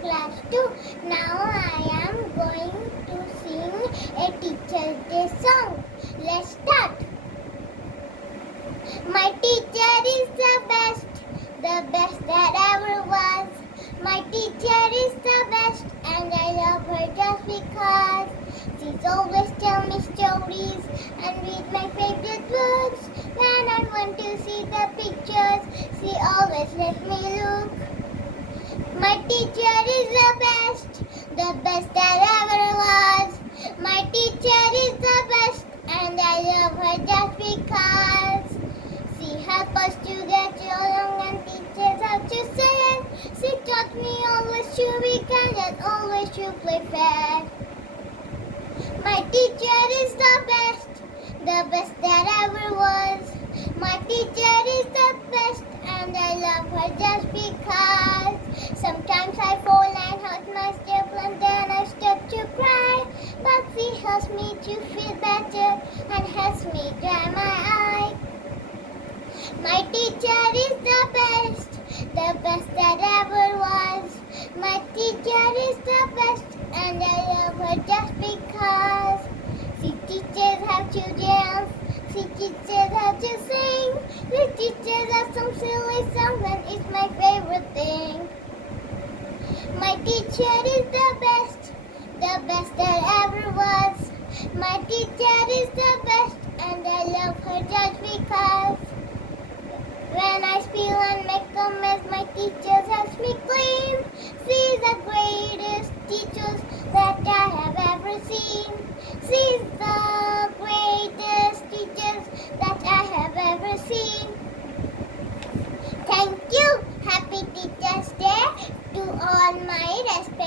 class 2. Now I am going to sing a Teacher's Day song. Let's start. My teacher is the best that ever was. My teacher is the best and I love her just because. She's always tell me stories and read my favorite books. When I want to see the pictures, she always let me look. My teacher is the best that ever was. My teacher is the best and I love her just because. She helped us to get along and teaches how to sing. She taught me always to be kind and always to play fair. My teacher is the best that ever was. My teacher is the best and I love her just because. Sometimes I fall and hurt myself and then I start to cry. But she helps me to feel better and helps me dry my eye. My teacher is the best that ever was. My teacher is the best and I love her just because. She teaches how to dance, she teaches how to sing, she teaches us some silly songs and it's my favorite thing. My teacher is the best that ever was. My teacher is the best and I love her just because. When I spill and make a mess, my teacher helps me clean. She's the greatest teacher that I have ever seen. She's the greatest teacher that I have ever seen. Thank you. Happy Teacher's Day to all my respected